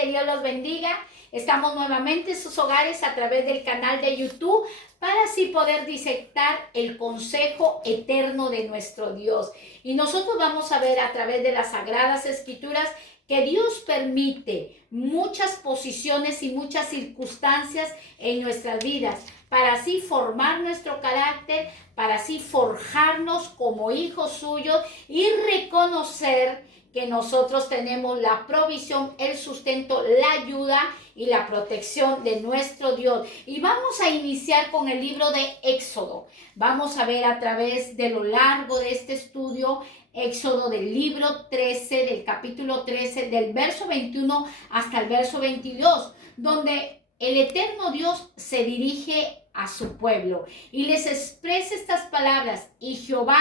que Dios los bendiga. Estamos nuevamente en sus hogares a través del canal de YouTube para así poder disectar el consejo eterno de nuestro Dios. Y nosotros vamos a ver a través de las Sagradas Escrituras que Dios permite muchas posiciones y muchas circunstancias en nuestras vidas para así formar nuestro carácter, para así forjarnos como hijos suyos y reconocer que nosotros tenemos la provisión, el sustento, la ayuda y la protección de nuestro Dios. Y vamos a iniciar con el libro de Éxodo. Vamos a ver a través de lo largo de este estudio Éxodo del libro 13, del capítulo 13, del verso 21 hasta el verso 22, donde el eterno Dios se dirige a su pueblo y les expresa estas palabras: y Jehová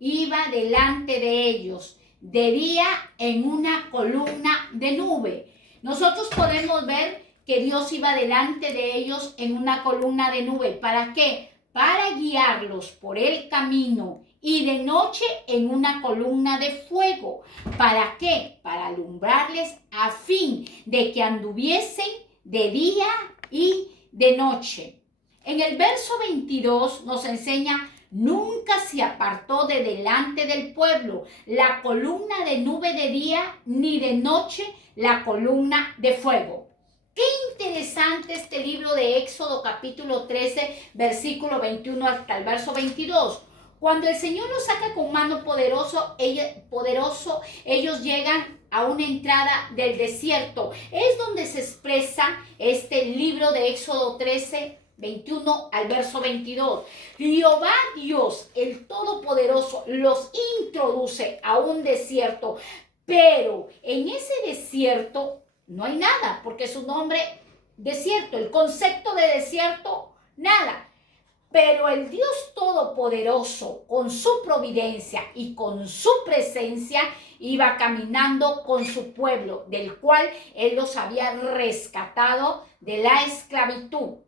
iba delante de ellos de día en una columna de nube. Nosotros podemos ver que Dios iba delante de ellos en una columna de nube. ¿Para qué? Para guiarlos por el camino, y de noche en una columna de fuego. ¿Para qué? Para alumbrarles a fin de que anduviesen de día y de noche. En el verso 22 nos enseña: nunca se apartó de delante del pueblo la columna de nube de día, ni de noche la columna de fuego. Qué interesante este libro de Éxodo capítulo 13, versículo 21 hasta el verso 22. Cuando el Señor los saca con mano poderoso, ellos llegan a una entrada del desierto. Es donde se expresa este libro de Éxodo 13, 21 al verso 22. Jehová Dios, el Todopoderoso, los introduce a un desierto, pero en ese desierto no hay nada, porque su nombre, desierto, el concepto de desierto, nada. Pero el Dios Todopoderoso, con su providencia y con su presencia, iba caminando con su pueblo, del cual Él los había rescatado de la esclavitud.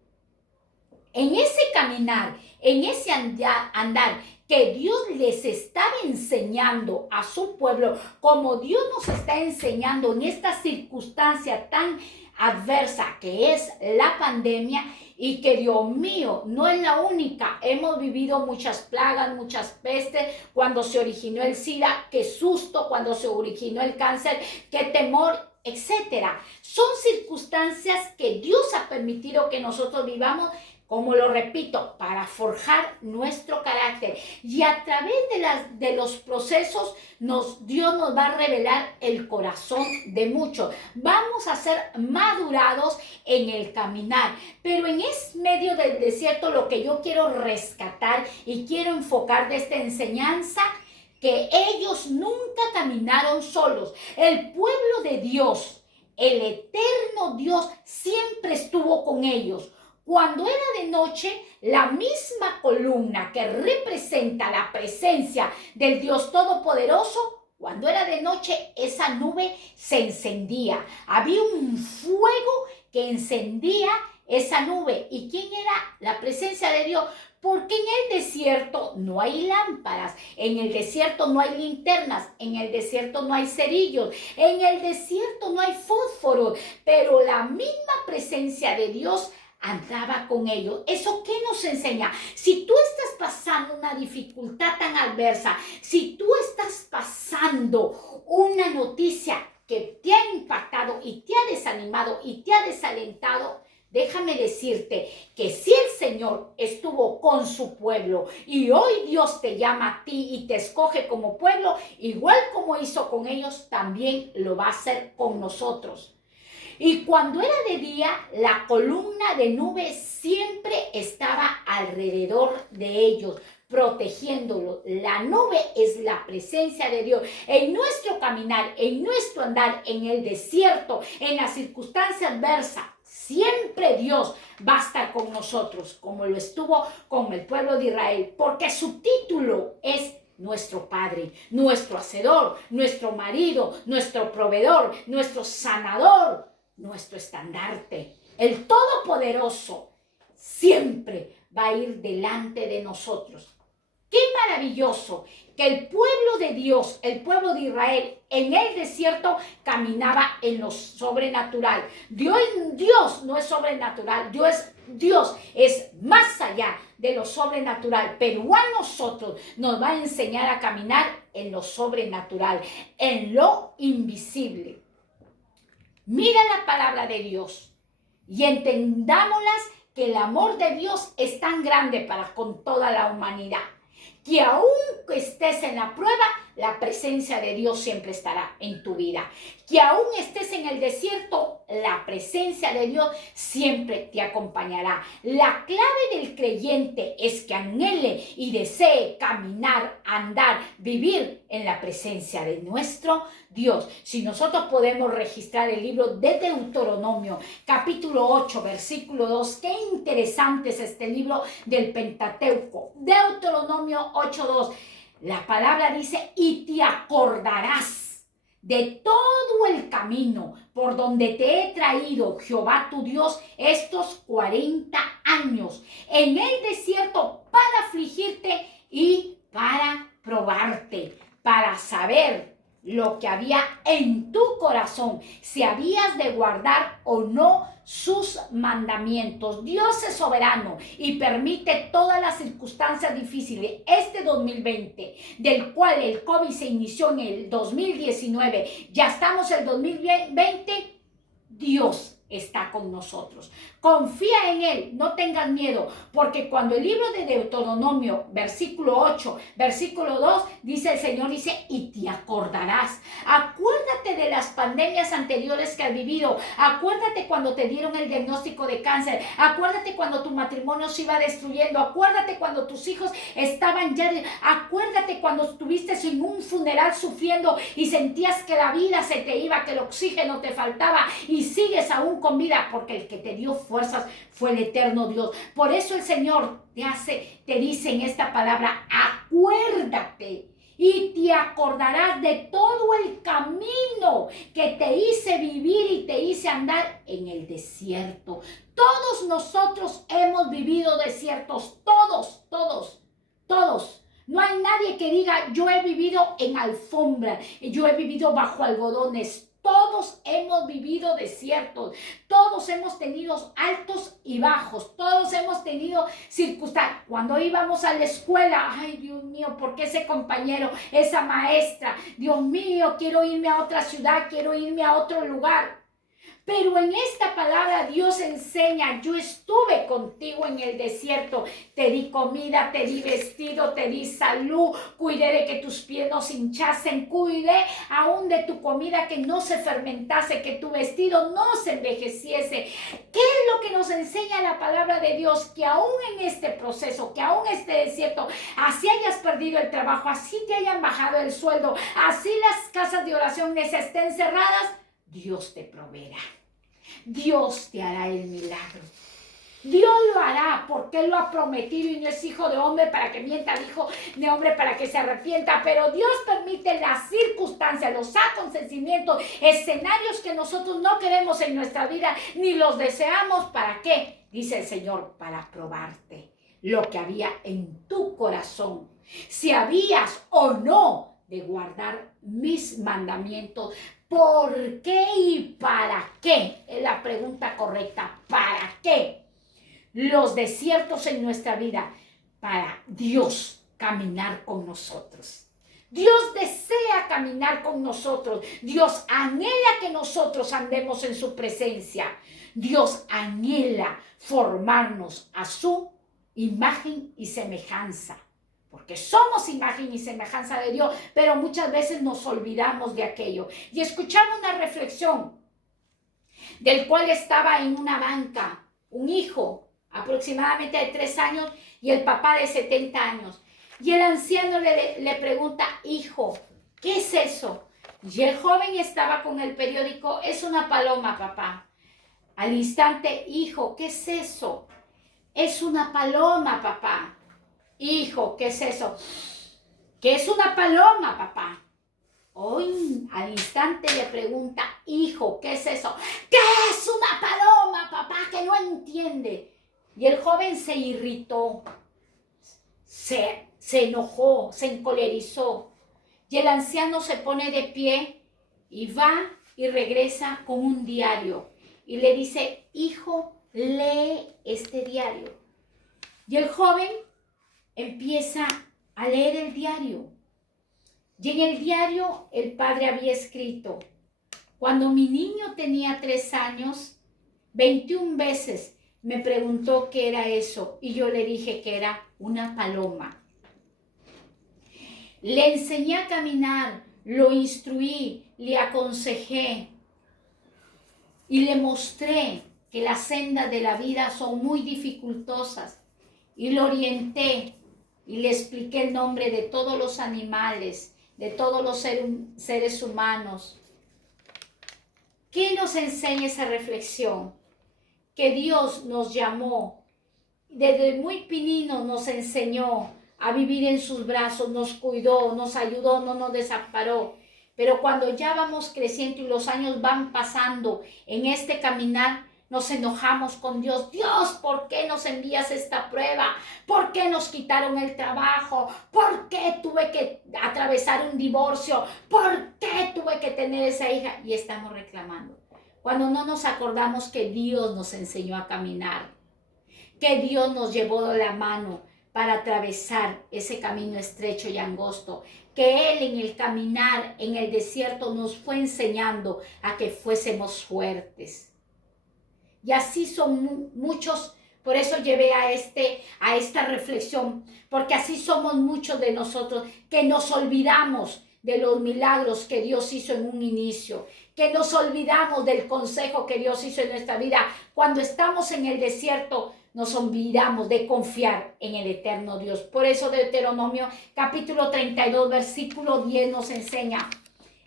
En ese caminar, en ese andar que Dios les estaba enseñando a su pueblo, como Dios nos está enseñando en esta circunstancia tan adversa que es la pandemia, y que, Dios mío, no es la única. Hemos vivido muchas plagas, muchas pestes, cuando se originó el SIDA, qué susto, cuando se originó el cáncer, qué temor, etcétera. Son circunstancias que Dios ha permitido que nosotros vivamos, como lo repito, para forjar nuestro carácter. Y a través de los procesos, Dios nos va a revelar el corazón de muchos. Vamos a ser madurados en el caminar. Pero en medio del desierto, lo que yo quiero rescatar y quiero enfocar de esta enseñanza, que ellos nunca caminaron solos. El pueblo de Dios, el eterno Dios, siempre estuvo con ellos. Cuando era de noche, la misma columna que representa la presencia del Dios Todopoderoso, cuando era de noche, esa nube se encendía. Había un fuego que encendía esa nube. ¿Y quién era? La presencia de Dios. Porque en el desierto no hay lámparas, en el desierto no hay linternas, en el desierto no hay cerillos, en el desierto no hay fósforos, pero la misma presencia de Dios andaba con ellos. ¿Eso qué nos enseña? Si tú estás pasando una dificultad tan adversa, si tú estás pasando una noticia que te ha impactado y te ha desanimado y te ha desalentado, déjame decirte que si el Señor estuvo con su pueblo y hoy Dios te llama a ti y te escoge como pueblo, igual como hizo con ellos, también lo va a hacer con nosotros. Y cuando era de día, la columna de nube siempre estaba alrededor de ellos, protegiéndolos. La nube es la presencia de Dios. En nuestro caminar, en nuestro andar, en el desierto, en las circunstancias adversas, siempre Dios va a estar con nosotros, como lo estuvo con el pueblo de Israel, porque su título es nuestro Padre, nuestro Hacedor, nuestro marido, nuestro proveedor, nuestro sanador, nuestro estandarte. El Todopoderoso siempre va a ir delante de nosotros. Qué maravilloso que el pueblo de Dios, el pueblo de Israel, en el desierto caminaba en lo sobrenatural. Dios no es sobrenatural, Dios es más allá de lo sobrenatural, pero a nosotros nos va a enseñar a caminar en lo sobrenatural, en lo invisible. Mira la palabra de Dios y entendámoslas que el amor de Dios es tan grande para con toda la humanidad, que aún que estés en la prueba, la presencia de Dios siempre estará en tu vida. Que aún estés en el desierto, la presencia de Dios siempre te acompañará. La clave del creyente es que anhele y desee caminar, andar, vivir en la presencia de nuestro Dios. Si nosotros podemos registrar el libro de Deuteronomio, capítulo 8, versículo 2, qué interesante es este libro del Pentateuco. Deuteronomio 8:2. La palabra dice, y te acordarás de todo el camino por donde te he traído, Jehová tu Dios, estos 40 años en el desierto para afligirte y para probarte, para saber lo que había en tu corazón, si habías de guardar o no sus mandamientos. Dios es soberano y permite todas las circunstancias difíciles. Este 2020, del cual el COVID se inició en el 2019, ya estamos en el 2020, Dios está con nosotros. Confía en Él, no tengas miedo, porque cuando el libro de Deuteronomio, versículo 8, versículo 2, dice el Señor, dice, y te acordarás. Acuérdate de las pandemias anteriores que has vivido. Acuérdate cuando te dieron el diagnóstico de cáncer. Acuérdate cuando tu matrimonio se iba destruyendo. Acuérdate cuando tus hijos estaban ya... Acuérdate cuando estuviste en un funeral sufriendo y sentías que la vida se te iba, que el oxígeno te faltaba y sigues aún con vida, porque el que te dio fuerzas fue el eterno Dios. Por eso el Señor te dice en esta palabra, acuérdate y te acordarás de todo el camino que te hice vivir y te hice andar en el desierto. Todos nosotros hemos vivido desiertos, todos. No hay nadie que diga, yo he vivido en alfombra, yo he vivido bajo algodones. Todos hemos vivido desiertos, todos hemos tenido altos y bajos, todos hemos tenido circunstancias. Cuando íbamos a la escuela, ay Dios mío, ¿por qué ese compañero, esa maestra? Dios mío, quiero irme a otra ciudad, quiero irme a otro lugar. Pero en esta palabra Dios enseña, yo estuve contigo en el desierto, te di comida, te di vestido, te di salud, cuidé de que tus pies no se hinchasen, cuidé aún de tu comida que no se fermentase, que tu vestido no se envejeciese. ¿Qué es lo que nos enseña la palabra de Dios? Que aún en este proceso, que aún en este desierto, así hayas perdido el trabajo, así te hayan bajado el sueldo, así las casas de oración estén cerradas, Dios te proveerá. Dios te hará el milagro. Dios lo hará porque Él lo ha prometido y no es hijo de hombre para que mienta, hijo de hombre para que se arrepienta. Pero Dios permite las circunstancias, los acontecimientos, escenarios que nosotros no queremos en nuestra vida ni los deseamos. ¿Para qué? Dice el Señor, para probarte lo que había en tu corazón. Si habías o no de guardar mis mandamientos. ¿Por qué y para qué? Es la pregunta correcta. ¿Para qué? Los desiertos en nuestra vida. Para Dios caminar con nosotros. Dios desea caminar con nosotros. Dios anhela que nosotros andemos en su presencia. Dios anhela formarnos a su imagen y semejanza. Porque somos imagen y semejanza de Dios, pero muchas veces nos olvidamos de aquello. Y escuchaba una reflexión del cual estaba en una banca un hijo aproximadamente de 3 años y el papá de 70 años. Y el anciano le pregunta, hijo, ¿qué es eso? Y el joven estaba con el periódico, es una paloma, papá. Al instante, hijo, ¿qué es eso? Es una paloma, papá. Hijo, ¿qué es eso? ¿Qué es una paloma, papá? Hoy al instante le pregunta, hijo, ¿qué es eso? ¿Qué es una paloma, papá? Que no entiende. Y el joven se irritó, se se enojó, se encolerizó. Y el anciano se pone de pie y va y regresa con un diario. Y le dice, hijo, lee este diario. Y el joven empieza a leer el diario. Y en el diario el padre había escrito, cuando mi niño tenía 3 años, 21 veces me preguntó qué era eso y yo le dije que era una paloma. Le enseñé a caminar, lo instruí, le aconsejé y le mostré que las sendas de la vida son muy dificultosas y lo orienté y le expliqué el nombre de todos los animales, de todos los seres humanos. ¿Qué nos enseña esa reflexión? Que Dios nos llamó, desde muy pinino nos enseñó a vivir en sus brazos, nos cuidó, nos ayudó, no nos desamparó. Pero cuando ya vamos creciendo y los años van pasando en este caminar, nos enojamos con Dios. Dios, ¿por qué nos envías esta prueba? ¿Por qué nos quitaron el trabajo? ¿Por qué tuve que atravesar un divorcio? ¿Por qué tuve que tener esa hija? Y estamos reclamando. Cuando no nos acordamos que Dios nos enseñó a caminar, que Dios nos llevó de la mano para atravesar ese camino estrecho y angosto, que Él en el caminar en el desierto nos fue enseñando a que fuésemos fuertes. Y así son muchos, por eso llevé a esta reflexión, porque así somos muchos de nosotros que nos olvidamos de los milagros que Dios hizo en un inicio, que nos olvidamos del consejo que Dios hizo en nuestra vida. Cuando estamos en el desierto, nos olvidamos de confiar en el eterno Dios. Por eso Deuteronomio capítulo 32, versículo 10 nos enseña,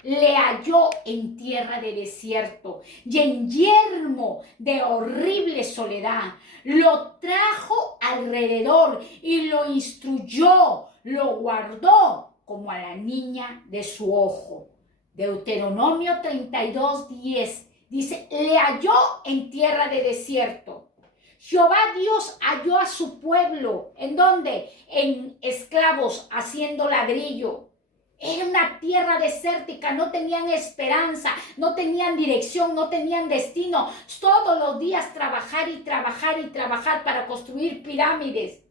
le halló en tierra de desierto y en yermo de horrible soledad. Lo trajo alrededor y lo instruyó, lo guardó como a la niña de su ojo. Deuteronomio 32, 10 dice, le halló en tierra de desierto. Jehová Dios halló a su pueblo. ¿En dónde? En esclavos haciendo ladrillo. Era una tierra desértica, no tenían esperanza, no tenían dirección, no tenían destino. Todos los días trabajar y trabajar y trabajar para construir pirámides.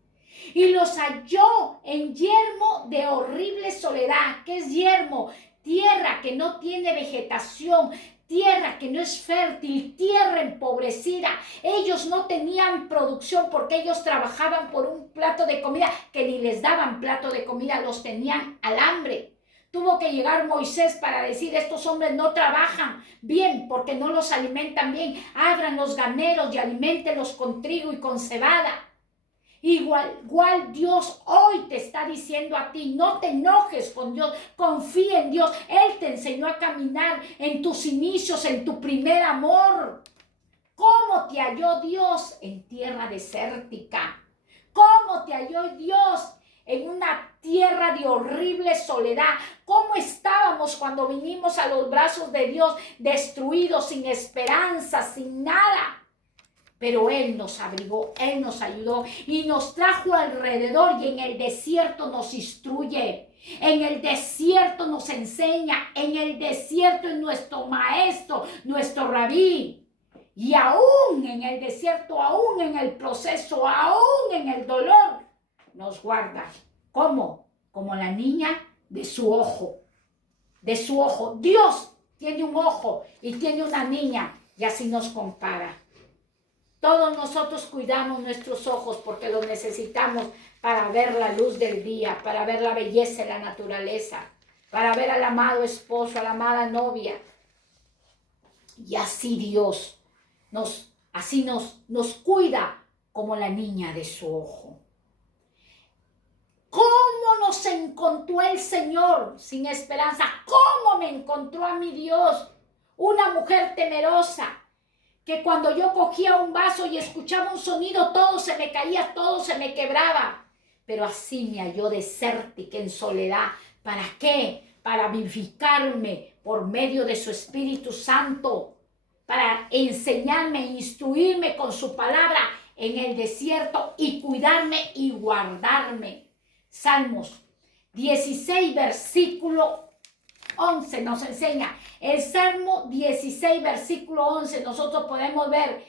Y los halló en yermo de horrible soledad. ¿Qué es yermo? Tierra que no tiene vegetación, tierra que no es fértil, tierra empobrecida. Ellos no tenían producción porque ellos trabajaban por un plato de comida que ni les daban plato de comida, los tenían al hambre. Tuvo que llegar Moisés para decir, estos hombres no trabajan bien porque no los alimentan bien. Abran los graneros y aliméntenlos con trigo y con cebada. Igual Dios hoy te está diciendo a ti, no te enojes con Dios, confía en Dios. Él te enseñó a caminar en tus inicios, en tu primer amor. ¿Cómo te halló Dios en tierra desértica? ¿Cómo te halló Dios en una tierra de horrible soledad? ¿Cómo estábamos cuando vinimos a los brazos de Dios, destruidos, sin esperanza, sin nada? Pero Él nos abrigó, Él nos ayudó y nos trajo alrededor y en el desierto nos instruye. En el desierto nos enseña, en el desierto es nuestro maestro, nuestro rabí. Y aún en el desierto, aún en el proceso, aún en el dolor, nos guarda. ¿Cómo? Como la niña de su ojo. De su ojo. Dios tiene un ojo y tiene una niña y así nos compara. Todos nosotros cuidamos nuestros ojos porque los necesitamos para ver la luz del día, para ver la belleza de la naturaleza, para ver al amado esposo, a la amada novia. Y así Dios nos cuida como la niña de su ojo. ¿Cómo nos encontró el Señor sin esperanza? ¿Cómo me encontró a mi Dios? Una mujer temerosa, que cuando yo cogía un vaso y escuchaba un sonido, todo se me caía, todo se me quebraba. Pero así me halló desértica en soledad. ¿Para qué? Para vivificarme por medio de su Espíritu Santo, para enseñarme, instruirme con su palabra en el desierto y cuidarme y guardarme. Salmos 16, versículo 11 nos enseña. El Salmo 16, versículo 11, nosotros podemos ver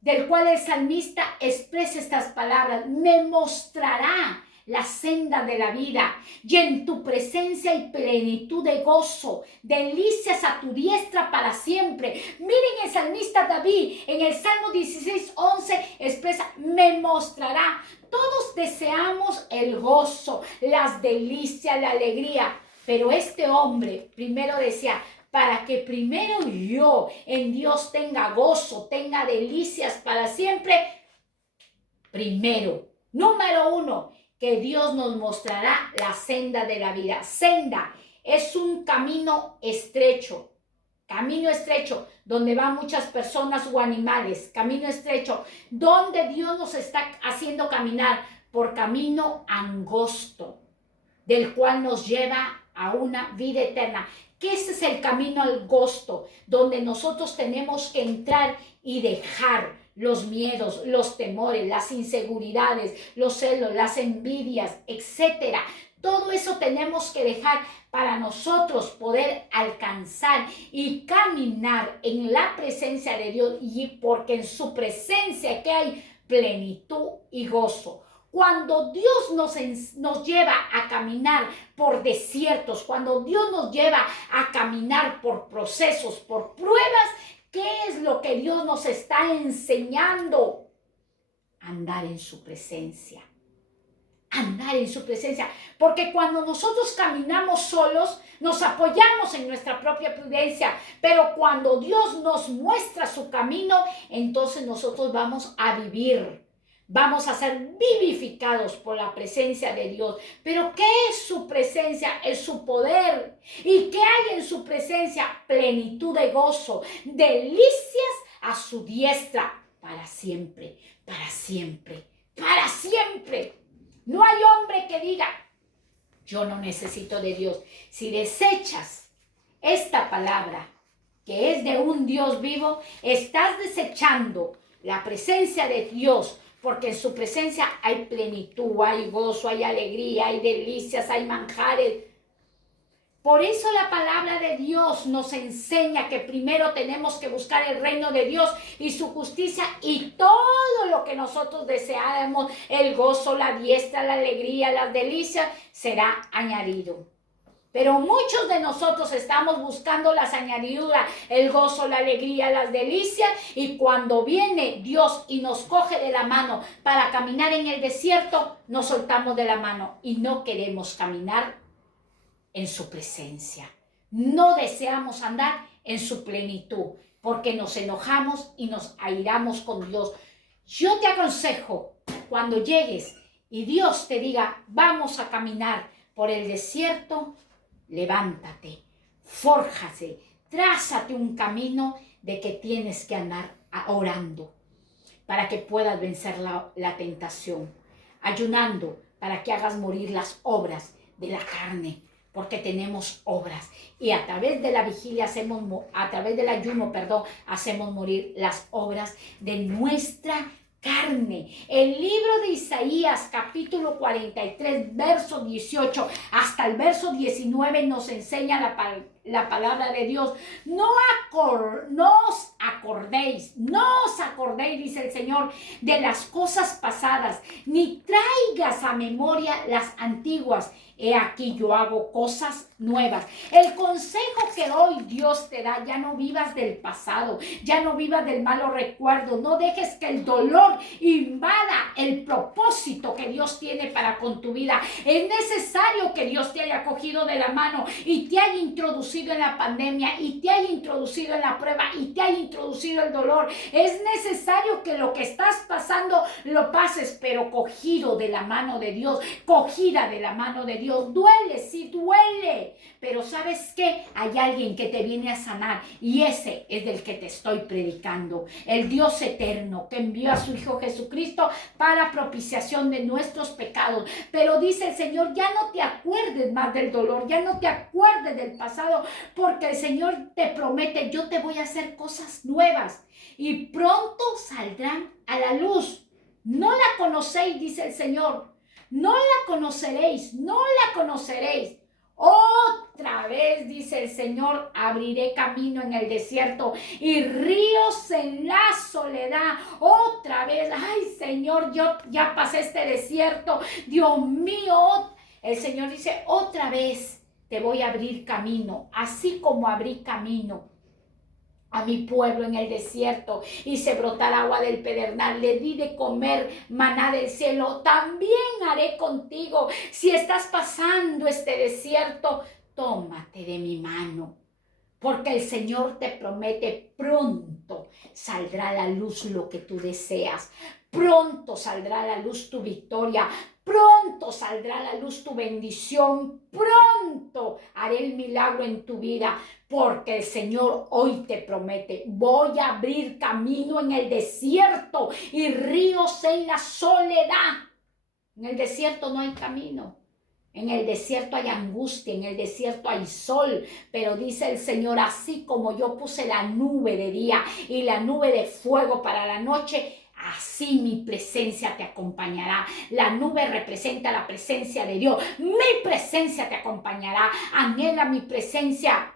del cual el salmista expresa estas palabras: me mostrará la senda de la vida, y en tu presencia hay plenitud de gozo, delicias a tu diestra para siempre. Miren, el salmista David en el Salmo 16, 11 expresa: me mostrará. Todos deseamos el gozo, las delicias, la alegría, pero este hombre primero decía: para que primero yo en Dios tenga gozo, tenga delicias para siempre, primero, número uno, que Dios nos mostrará la senda de la vida. Senda es un camino estrecho donde van muchas personas o animales. Camino estrecho donde Dios nos está haciendo caminar por camino angosto, del cual nos lleva a una vida eterna. Que ese es el camino angosto, donde nosotros tenemos que entrar y dejar los miedos, los temores, las inseguridades, los celos, las envidias, etcétera. Todo eso tenemos que dejar para nosotros poder alcanzar y caminar en la presencia de Dios, y porque en su presencia que hay plenitud y gozo. Cuando Dios nos lleva a caminar por desiertos, cuando Dios nos lleva a caminar por procesos, por pruebas, ¿qué es lo que Dios nos está enseñando? Andar en su presencia. Andar en su presencia. Porque cuando nosotros caminamos solos, nos apoyamos en nuestra propia prudencia. Pero cuando Dios nos muestra su camino, entonces nosotros vamos a vivir. Vamos a ser vivificados por la presencia de Dios. Pero ¿qué es su presencia? Es su poder. ¿Y qué hay en su presencia? Plenitud de gozo, delicias a su diestra, para siempre, para siempre, para siempre. No hay hombre que diga: yo no necesito de Dios. Si desechas esta palabra, que es de un Dios vivo, estás desechando la presencia de Dios, porque en su presencia hay plenitud, hay gozo, hay alegría, hay delicias, hay manjares. Por eso la palabra de Dios nos enseña que primero tenemos que buscar el reino de Dios y su justicia, y todo lo que nosotros deseamos, el gozo, la diestra, la alegría, las delicias, será añadido. Pero muchos de nosotros estamos buscando las añadiduras, el gozo, la alegría, las delicias, y cuando viene Dios y nos coge de la mano para caminar en el desierto, nos soltamos de la mano y no queremos caminar en su presencia. No deseamos andar en su plenitud, porque nos enojamos y nos airamos con Dios. Yo te aconsejo, cuando llegues y Dios te diga: vamos a caminar por el desierto, levántate, fórjate, trázate un camino de que tienes que andar orando para que puedas vencer la tentación, ayunando para que hagas morir las obras de la carne, porque tenemos obras, y a través de la vigilia a través del ayuno, hacemos morir las obras de nuestra carne. El libro de Isaías, capítulo 43, verso 18 hasta el verso 19 nos enseña la palabra de Dios. No os acordéis, dice el Señor, de las cosas pasadas, ni traigas a memoria las antiguas. He aquí yo hago cosas nuevas. El consejo que hoy Dios te da: ya no vivas del pasado, ya no vivas del malo recuerdo, no dejes que el dolor invada el propósito que Dios tiene para con tu vida. Es necesario que Dios te haya cogido de la mano y te haya introducido en la pandemia, y te haya introducido en la prueba, y te haya introducido el dolor. Es necesario que lo que estás pasando lo pases, pero cogido de la mano de Dios, cogida de la mano de Dios. Duele, sí duele, pero ¿sabes qué? Hay alguien que te viene a sanar, y ese es del que te estoy predicando, el Dios eterno que envió a su Hijo Jesucristo para propiciación de nuestros pecados. Pero dice el Señor: ya no te acuerdes más del dolor, ya no te acuerdes del pasado, porque el Señor te promete: yo te voy a hacer cosas nuevas y pronto saldrán a la luz. No la conocéis, dice el Señor. no la conoceréis, no la conoceréis. Otra vez, dice el Señor, abriré camino en el desierto y ríos en la soledad. Otra vez, ay Señor, yo ya pasé este desierto, Dios mío. El Señor dice, otra vez te voy a abrir camino, así como abrí camino a mi pueblo en el desierto, hice brotar agua del pedernal, le di de comer maná del cielo, también haré contigo. Si estás pasando este desierto, tómate de mi mano, porque el Señor te promete pronto saldrá a la luz lo que tú deseas, pronto saldrá a la luz tu victoria, pronto saldrá a la luz tu bendición, pronto haré el milagro en tu vida, porque el Señor hoy te promete, voy a abrir camino en el desierto y ríos en la soledad. En el desierto no hay camino. En el desierto hay angustia, en el desierto hay sol, pero dice el Señor, así como yo puse la nube de día y la nube de fuego para la noche, así mi presencia te acompañará. La nube representa la presencia de Dios. Mi presencia te acompañará. Anhela mi presencia.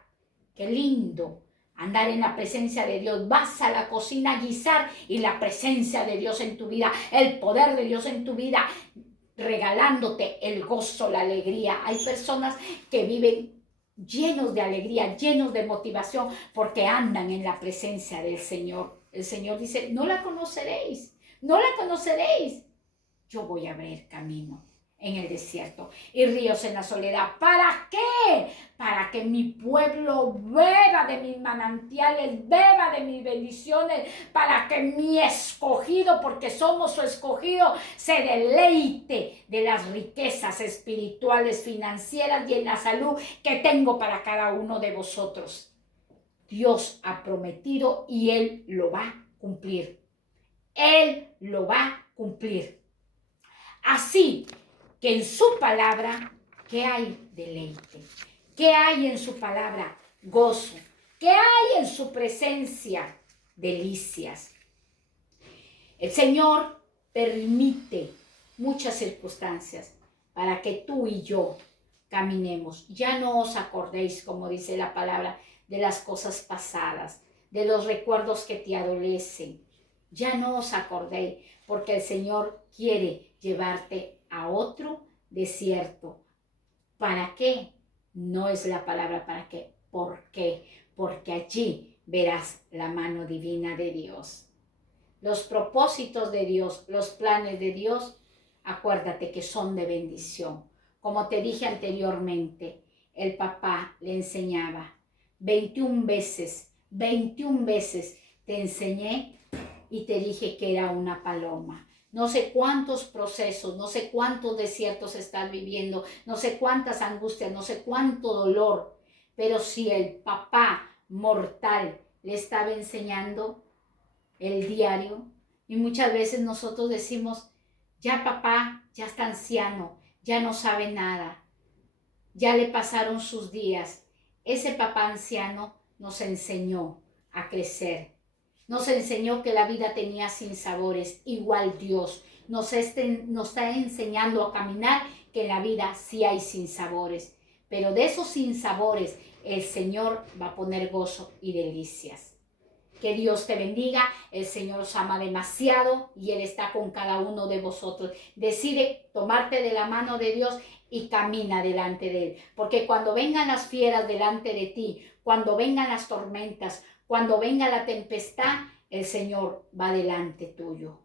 Qué lindo andar en la presencia de Dios. Vas a la cocina a guisar y la presencia de Dios en tu vida, el poder de Dios en tu vida, regalándote el gozo, la alegría. Hay personas que viven llenos de alegría, llenos de motivación, porque andan en la presencia del Señor. El Señor dice, no la conoceréis, no la conoceréis. Yo voy a abrir camino en el desierto y ríos en la soledad. ¿Para qué? Para que mi pueblo beba de mis manantiales, beba de mis bendiciones, para que mi escogido, porque somos su escogido, se deleite de las riquezas espirituales, financieras y en la salud que tengo para cada uno de vosotros. Dios ha prometido y Él lo va a cumplir. Él lo va a cumplir. Así que en su palabra, ¿qué hay? Deleite. ¿Qué hay en su palabra? Gozo. ¿Qué hay en su presencia? Delicias. El Señor permite muchas circunstancias para que tú y yo caminemos. Ya no os acordéis, como dice la palabra, de las cosas pasadas, de los recuerdos que te adolecen. Ya no os acordéis, porque el Señor quiere llevarte a otro desierto. ¿Para qué? No es la palabra para qué. ¿Por qué? Porque allí verás la mano divina de Dios. Los propósitos de Dios, los planes de Dios, acuérdate que son de bendición. Como te dije anteriormente, el papá le enseñaba 21 veces te enseñé y te dije que era una paloma. No sé cuántos procesos, no sé cuántos desiertos estás viviendo, no sé cuántas angustias, no sé cuánto dolor, pero si el papá mortal le estaba enseñando el diario, y muchas veces nosotros decimos, ya papá, ya está anciano, ya no sabe nada, ya le pasaron sus días. Ese papá anciano nos enseñó a crecer. Nos enseñó que la vida tenía sinsabores. Igual Dios nos está enseñando a caminar que en la vida sí hay sinsabores. Pero de esos sinsabores el Señor va a poner gozo y delicias. Que Dios te bendiga. El Señor os ama demasiado y Él está con cada uno de vosotros. Decide tomarte de la mano de Dios y camina delante de Él. Porque cuando vengan las fieras delante de ti, cuando vengan las tormentas, cuando venga la tempestad, el Señor va delante tuyo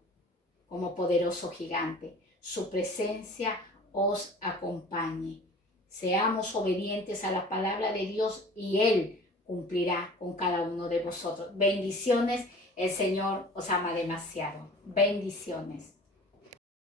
como poderoso gigante. Su presencia os acompañe. Seamos obedientes a la palabra de Dios y Él cumplirá con cada uno de vosotros. Bendiciones. El Señor os ama demasiado. Bendiciones.